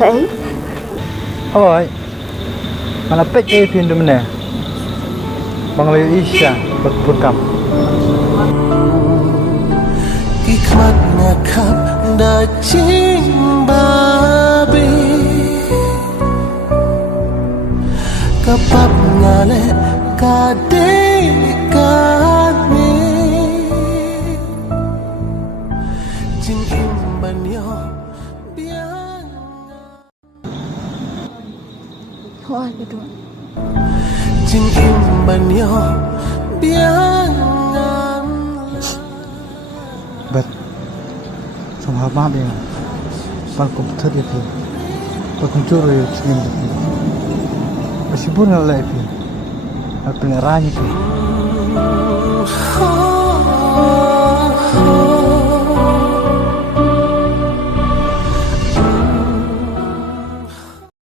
Vậy Ôi malah pek ke pintu mana Bang Lewi Isya berpurkam Hikmat ngakap dacing babi Kapap ngale kadek kami Jing imban yo biang Hoa gitu Jing imban yo biang Bet Sungguh maaf ya Palku betul ya Pi Palku curu ya Senyum Pi Meskipun nggak lah Pi Alpilnya ranya Pi